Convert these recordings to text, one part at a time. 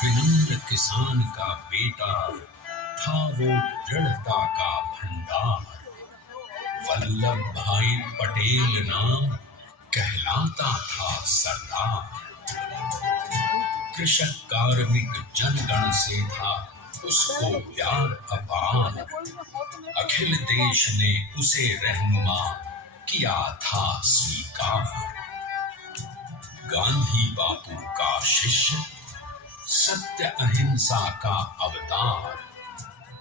विनम्र किसान का बेटा था वो दृढ़ता का भंडार। वल्लभ भाई पटेल नाम कहलाता था सरदार। कृषक कार्मिक जनगण से था उसको प्यार अपार। अखिल देश ने उसे रहनुमा किया था स्वीकार। गांधी बापू का शिष्य, सत्य अहिंसा का अवतार,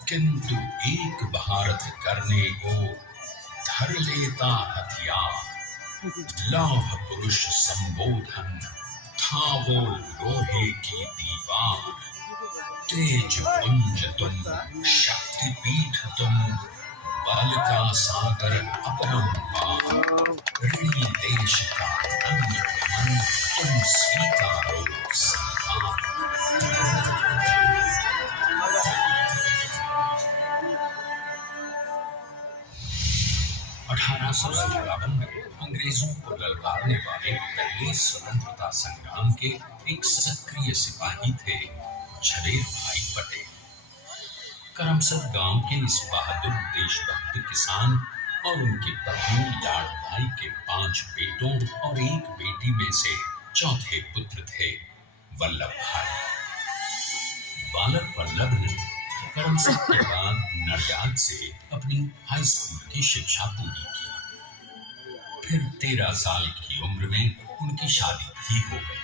किंतु एक भारत करने को धर लेता हथियार। लौह पुरुष संबोधन था वो लोहे की दीवार। तेज पुंज तुम, शक्ति पीठ तुम, बल का सागर अपरंपार। ऋणी देश का नम्र मन तुम स्वीकारो सरकार। 1857 में अंग्रेजों को ललकारने वाले पहले स्वतंत्रता संग्राम के एक सक्रिय सिपाही थे झवेर भाई पटेल। करमसद गांव के इस बहादुर देशभक्त किसान और उनकी पत्नी लाड भाई के 5 बेटों और 1 बेटी में से चौथे पुत्र थे वल्लभ भाई। बालक वल्लभ ने करमसद के बाद नडियाद से अपनी हाई स्कूल की शिक्षा पूरी की। फिर 13 साल की उम्र में उनकी शादी भी हो गई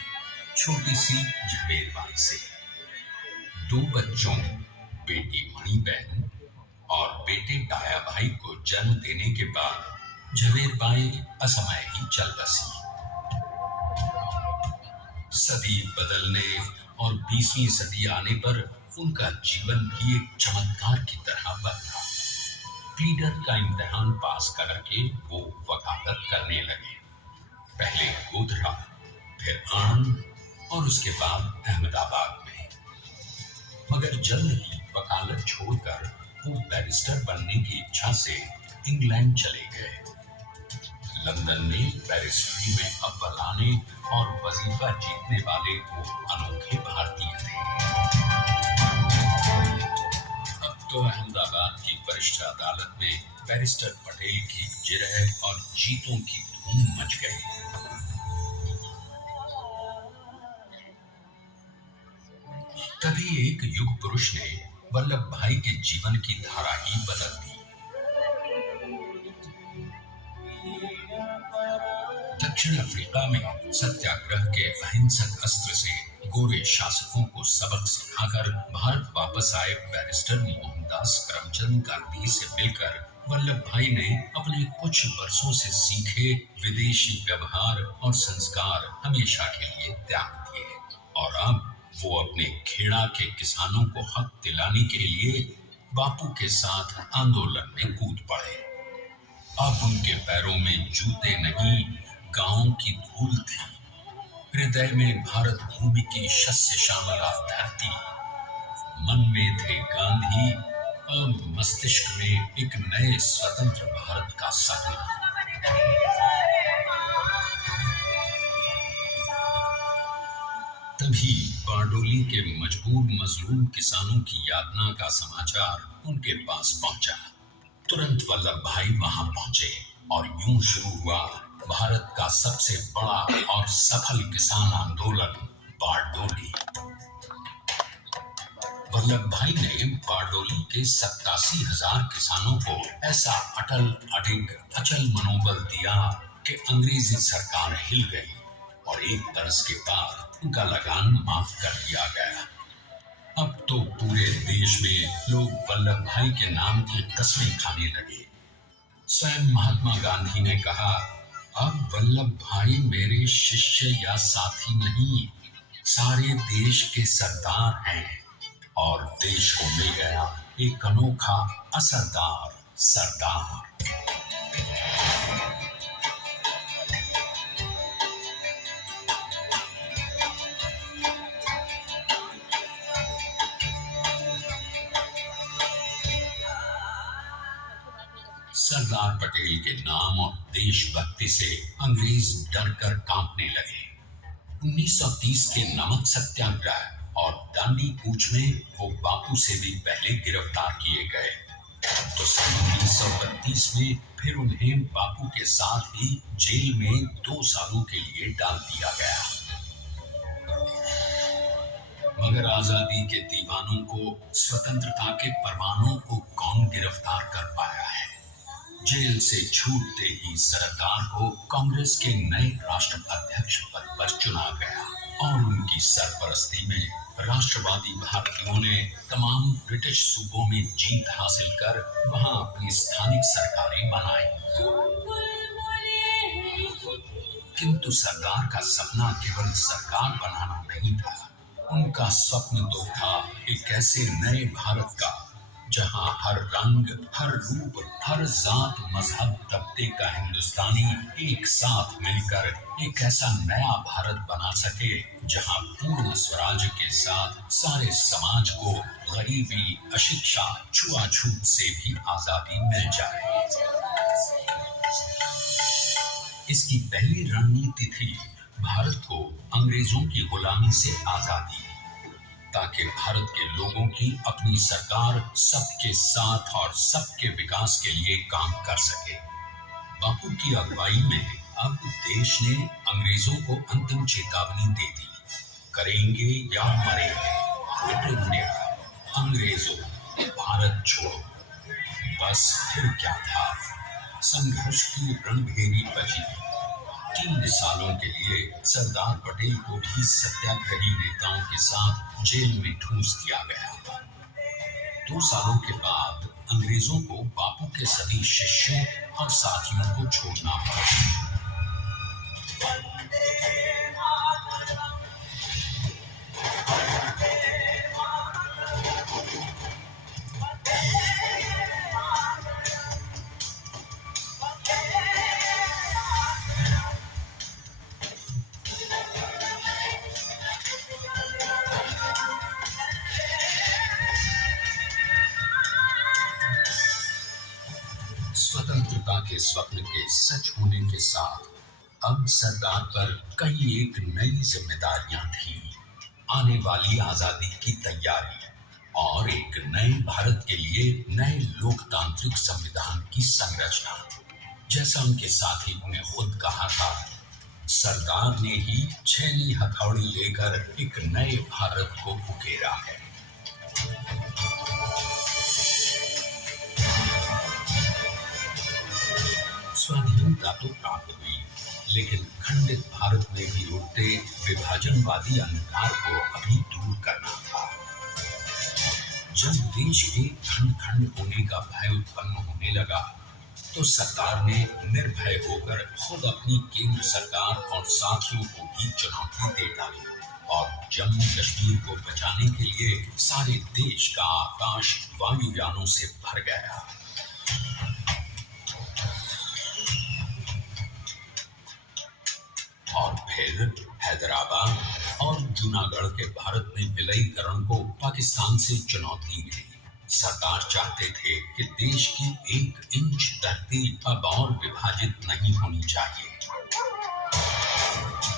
छोटी सी झवेर बाई से। 2 बच्चों, बेटी मणिबहन और बेटे डाया भाई को जन्म देने के बाद झवेर बाई असमय ही चल बसी। सदी बदलने और 20वीं सदी आने पर उनका जीवन भी एक चमत्कार की तरह बदला। प्लीडर का इम्तिहान पास करके वो वकालत करने लगे। पहले गोधरा, फिर आणंद और उसके बाद अहमदाबाद में। मगर जल्द ही वकालत छोड़कर वो बैरिस्टर बनने की इच्छा से इंग्लैंड चले गए। लंदन में बैरिस्ट्री में अव्वल आने और वजीफा जीतने वाले वो अनोखे भारतीय थे। अब तो अहमदाबाद की वरिष्ठ अदालत में बैरिस्टर पटेल की जिरह और जीतों की धूम मच गई। तभी एक युग पुरुष ने वल्लभ भाई के जीवन की धारा ही बदल दी। दक्षिण अफ्रीका में सत्याग्रह के अहिंसक अस्त्र से गोरे शासकों को सबक सिखाकर भारत वापस आए बैरिस्टर मोहनदास करमचंद गांधी से मिलकर वल्लभ भाई ने अपने कुछ वर्षों से सीखे विदेशी व्यवहार और संस्कार हमेशा के लिए त्याग दिए और अब वो अपने खेड़ा के किसानों को हक दिलाने के लिए बापू के साथ आंदोलन में कूद पड़े। अब उनके पैरों में जूते नहीं, गांवों की धूल थी। हृदय में भारत भूमि की शस्य श्यामला धरती। मन में थे गांधी और मस्तिष्क में एक नए स्वतंत्र भारत का सपना। तभी बारडोली के मजबूर मजलूम किसानों की यातना का समाचार उनके पास पहुंचा। तुरंत वल्लभ भाई वहां पहुंचे और यूं शुरू हुआ भारत का सबसे बड़ा और सफल किसान आंदोलन बारडोली। वल्लभ भाई ने बारडोली के 87,000 किसानों को ऐसा अटल अडिग अचल मनोबल दिया कि अंग्रेजी सरकार हिल गई और एक बरस के बाद उनका लगान माफ कर दिया गया। अब तो पूरे देश में लोग वल्लभ भाई के नाम की कस्में खाने लगे। स्वयं महात्मा गांधी ने कहा, अब वल्लभ भाई मेरे शिष्य या साथी नहीं, सारे देश के सरदार हैं और देश को मिल गया एक अनोखा असरदार सरदार। सरदार पटेल के नाम और देशभक्ति से अंग्रेज डरकर कांपने लगे। 1930 के नमक सत्याग्रह और दांडी कूच में वो बापू से भी पहले गिरफ्तार किए गए। तो सन 1932 में फिर उन्हें बापू के साथ ही जेल में 2 सालों के लिए डाल दिया गया। मगर आजादी के दीवानों को, स्वतंत्रता के परवानों को कौन गिरफ्तार कर पाया है। जेल से छूटते ही सरदार को कांग्रेस के नए राष्ट्राध्यक्ष पद पर चुना गया और उनकी सरपरस्ती में राष्ट्रवादी भारतीयों ने तमाम ब्रिटिश सूबों में जीत हासिल कर वहां अपनी स्थानिक सरकारें बनाई। किंतु सरदार का सपना केवल सरकार बनाना नहीं था। उनका स्वप्न तो था एक ऐसे नए भारत का जहां हर रंग, हर रूप, हर जात, मजहब, तबके का हिंदुस्तानी एक साथ मिलकर एक ऐसा नया भारत बना सके जहां पूर्ण स्वराज के साथ सारे समाज को गरीबी, अशिक्षा, छुआछूत से भी आजादी मिल जाए। इसकी पहली रणनीति थी भारत को अंग्रेजों की गुलामी से आजादी, ताकि भारत के लोगों की अपनी सरकार सबके साथ और सबके विकास के लिए काम कर सके। बापू की अगुवाई में अब देश ने अंग्रेजों को अंतिम चेतावनी दे दी, करेंगे या मरेंगे, क्विट इंडिया, अंग्रेजों, भारत छोड़ो। बस फिर क्या था, संघर्ष की रणभेरी बजी। 3 सालों के लिए सरदार पटेल को भी सत्याग्रही नेताओं के साथ जेल में ठूंस दिया गया। 2 सालों के बाद अंग्रेजों को बापू के सभी शिष्यों और साथियों को छोड़ना पड़ा। स्वतंत्रता के स्वप्न के सच होने के साथ अब सरदार पर कई एक नई जिम्मेदारियां थी। आने वाली आजादी की तैयारी और एक नए भारत के लिए नए लोकतांत्रिक संविधान की संरचना, जैसा उनके साथी ने खुद कहा था, सरदार ने ही छैनी हथौड़ी लेकर एक नए भारत को उकेरा है। स्वाधीनता तो प्राप्त हुई, लेकिन खंडित भारत में भी उठते विभाजनवादी अंधकार को अभी दूर करना था। जब देश के खंड खंड होने का भय उत्पन्न होने लगा, तो सरकार ने निर्भय होकर खुद अपनी केंद्र सरकार और साथियों को भी चुनौती दे डाली और जम्मू कश्मीर को बचाने के लिए सारे देश का आकाश वायुयानों से भर गया। और फिर हैदराबाद और जूनागढ़ के भारत में विलयीकरण को पाकिस्तान से चुनौती मिली। सरकार चाहते थे कि देश की 1 इंच धरती अब और विभाजित नहीं होनी चाहिए।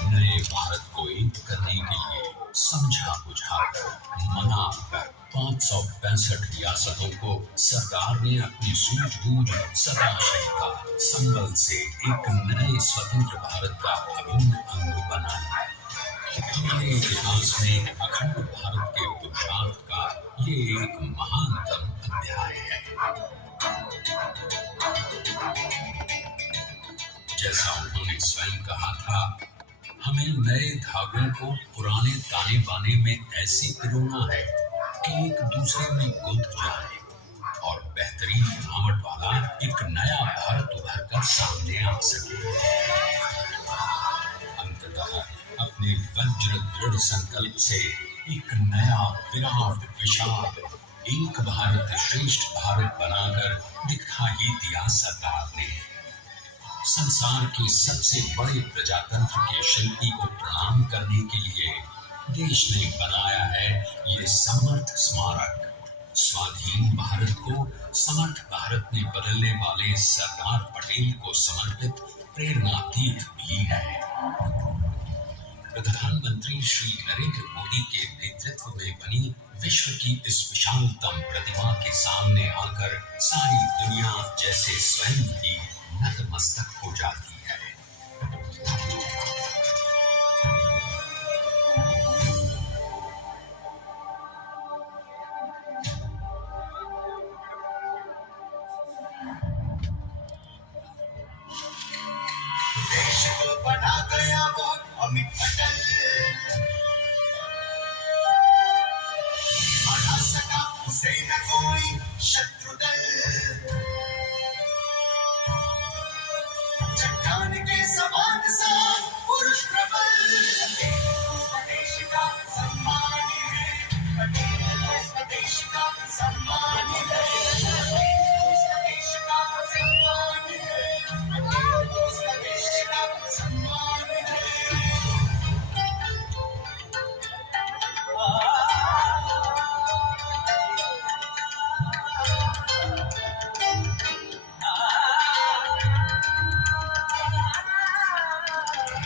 नए भारत को एक करने के लिए समझा बुझाकर मना कर 565 रियासतों को सरकार ने अपनी सूझबूझ सदाशयता संबल से एक नए स्वतंत्र भारत का अभिन्न अंग बनाया। हमारे इतिहास में अखंड भारत के पुरुषार्थ का ये एक महानतम अध्याय है। जैसा उन्होंने स्वयं कहा था, हमें नए धागों को पुराने ताने बाने में ऐसे पिरोना है कि एक दूसरे में गुंथ जाए और बेहतरीन बनावट वाला एक नया भारत उभर कर सामने आ सके। अंततः अपने वज्र दृढ़ संकल्प से एक नया विराट विशाल एक भारत श्रेष्ठ भारत बनाकर दिखा ही दिया सरकार ने। संसार के सबसे बड़े प्रजातंत्र के शिल्पी को प्रणाम करने के लिए देश ने बनाया है ये समर्थ स्मारक। स्वाधीन भारत को समर्थ भारत में बदलने वाले सरदार पटेल को समर्पित प्रेरणातीत भी है। प्रधानमंत्री श्री नरेंद्र मोदी के नेतृत्व में बनी विश्व की इस विशालतम प्रतिमा के सामने आकर सारी दुनिया जैसे स्वयं ही नतमस्तक हो जाती है। देश को बना गया वो अमित अटल, बना सका उसे न कोई शत्रु दल। चट्टान के समान सा पुरुष प्रबल, स्वदेश का सम्मान है, पटेल स्वदेश का सम्मान है, स्वदेश का सम्मान है, पटेल स्वदेश का सम्मान है।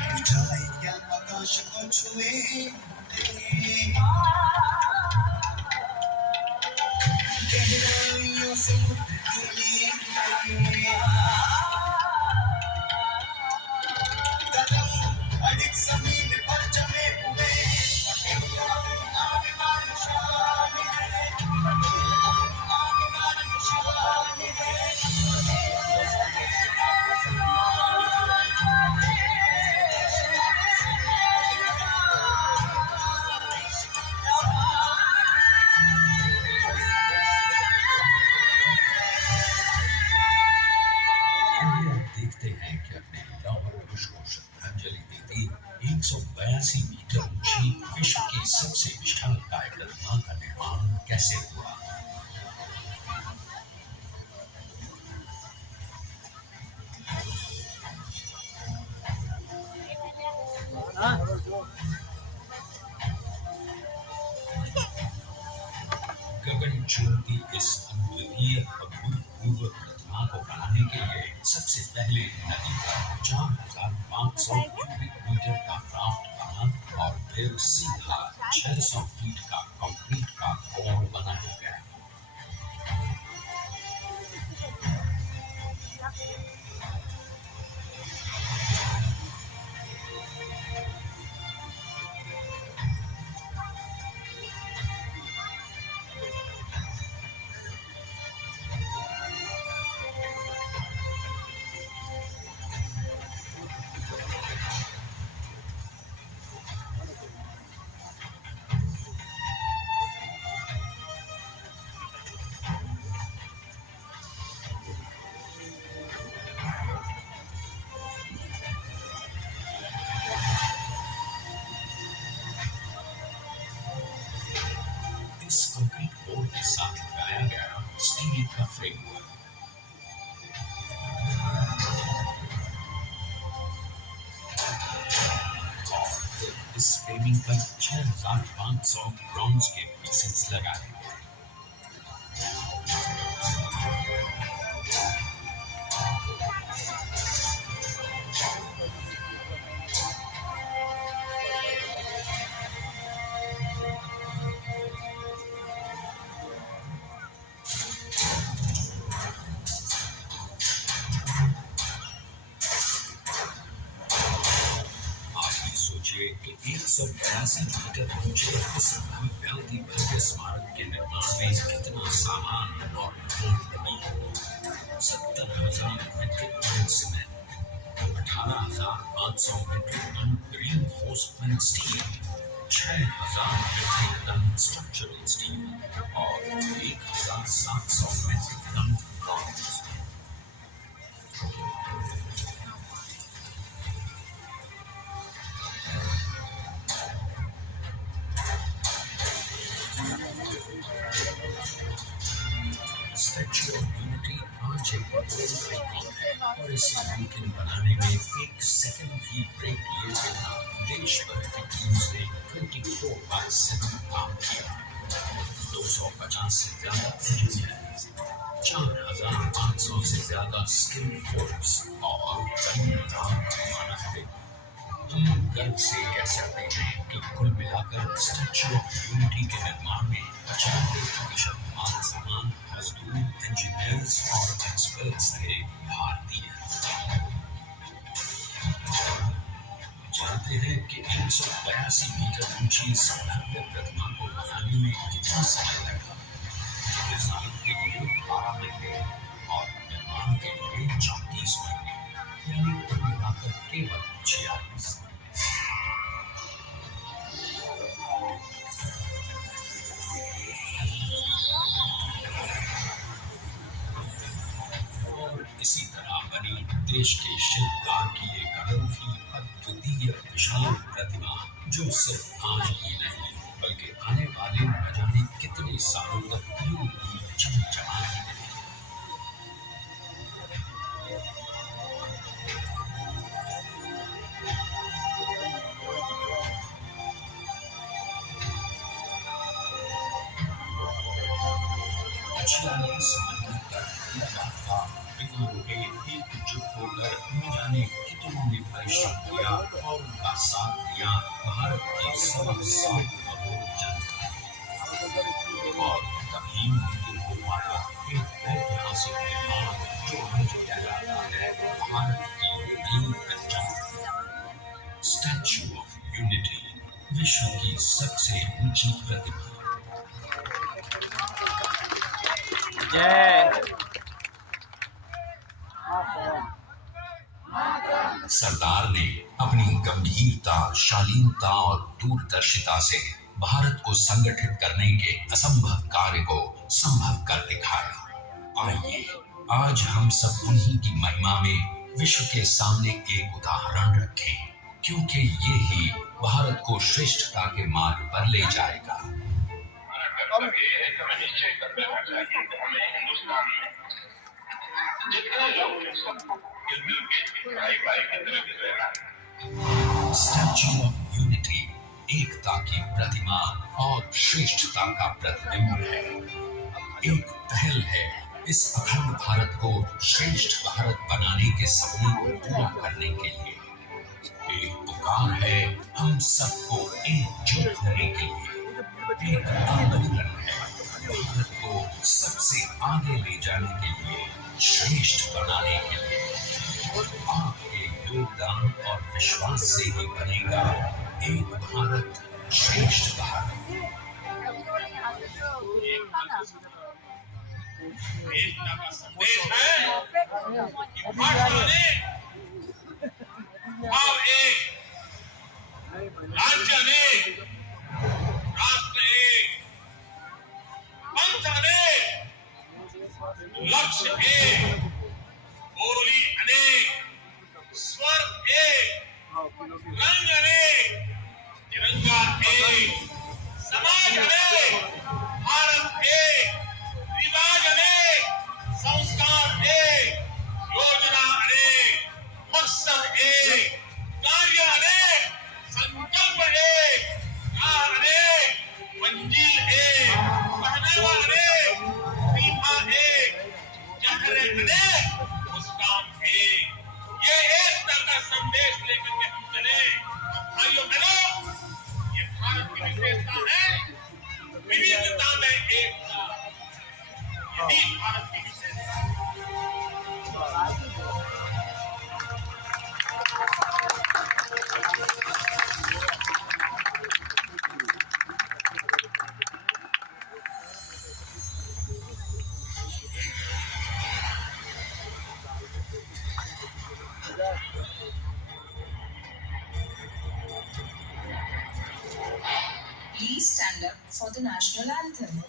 ऊंचाइयां आकाश को छुए, गहराइयों से गिरे कदम अडिग जमीन पर जमे हुए। पटेल आने वाली शान है, पटेल आने वाली शान है, पटेल स्वदेश का सम्मान है। देखते हैं कि अपने लौह पुरुष को श्रद्धांजलि देती 182 मीटर ऊंची विश्व की सबसे विशाल काय प्रतिमा का निर्माण कैसे हुआ। गगन चुंबती इस अद्वितीय अभूतपूर्व प्रतिमा को बनाने के लिए सबसे पहले नदी का 4500 क्यूबिक मीटर का क्राफ्ट बना और फिर सीधा 600 फीट का कंक्रीट का कोर बनाया गया। framework. इस फ्रेमिंग पर 6500 ब्रॉन्ज के पीसेस लगाए। कि 182 मीटर ऊंचे इस भव्य स्मारक के निर्माण में कितना सामान और मेहनत लगी है। 70,000 metric ton cement, 18,500 metric ton reinforcement steel, 6,000 metric ton structural steel और 1,700 metric ton bronze. Statue of unity आज एक ग्लोबल आइकॉन है और इसे मुमकिन बनाने में एक सेकंड भी ब्रेक लिए बिना देश भर की टीम्स ने 24/7 काम किया। 250 से ज्यादा इंजीनियर्स, 4,500 से ज्यादा स्किल फोर्स और कई लाख मानव थे। हम गर्व से कह सकते हैं कि कुल मिलाकर स्टैच्यू ऑफ यूनिटी के निर्माण में 95% माल सामान, मजदूर, इंजीनियर्स और एक्सपर्ट्स थे भारतीय। जानते हैं कि 182 मीटर ऊंची इस भव्य प्रतिमा को बनाने में कितना समय लगा? डिजाइन के लिए 12 महीने और निर्माण के लिए 34 महीने, यानी कुल मिलाकर केवल 46 महीने। इसी तरह बनी देश के शिल्पकार की एक अनोखी अद्वितीय विशाल प्रतिमा, जो सिर्फ आज ही नहीं बल्कि आने वाले न जाने कितने सालों तक यूं ही चमचमाती रहेगी। एकजुट होकर न जाने कितनों ने परिश्रम किया और उनका साथ दिया भारत की 125 करोड़ जनता। और तभी मुमकिन हो पाया एक ऐतिहासिक निर्माण जो आज कहलाता है भारत की नई पहचान। स्टैच्यू ऑफ यूनिटी, विश्व की सबसे ऊंची प्रतिमा। जय सरदार ने अपनी गंभीरता, शालीनता और दूरदर्शिता से भारत को संगठित करने के असंभव कार्य को संभव कर दिखाया। आइए आज हम सब उन्हीं की महिमा में विश्व के सामने एक उदाहरण रखें, क्योंकि ये ही भारत को श्रेष्ठता के मार्ग पर ले जाएगा। स्टैच्यू ऑफ यूनिटी एकता की प्रतिमा और श्रेष्ठता का प्रतिबिंब है। एक पहल है इस अखंड भारत को श्रेष्ठ भारत बनाने के सपने को पूरा करने के लिए। एक पुकार है हम सबको एकजुट होने के लिए। एक आंदोलन है भारत को सबसे आगे ले जाने के लिए, श्रेष्ठ बनाने के लिए। आपके योगदान और विश्वास से ही बनेगा एक भारत श्रेष्ठ भारत। एकता का संदेश है कि भाषा ने भाव एक, राज्य अनेक, राष्ट्र एक, पंथ अनेक, लक्ष्य एक, बोली अनेक, स्वर एक, रंग अनेक, तिरंगा एक, समाज अनेक, भारत एक, रिवाज अनेक, संदेश लेकर के हम चले। भाइयों बहनों, ये भारत की विशेषता है, विविधता में एकता। यही भारत की विशेषता है। Please stand up for the national anthem.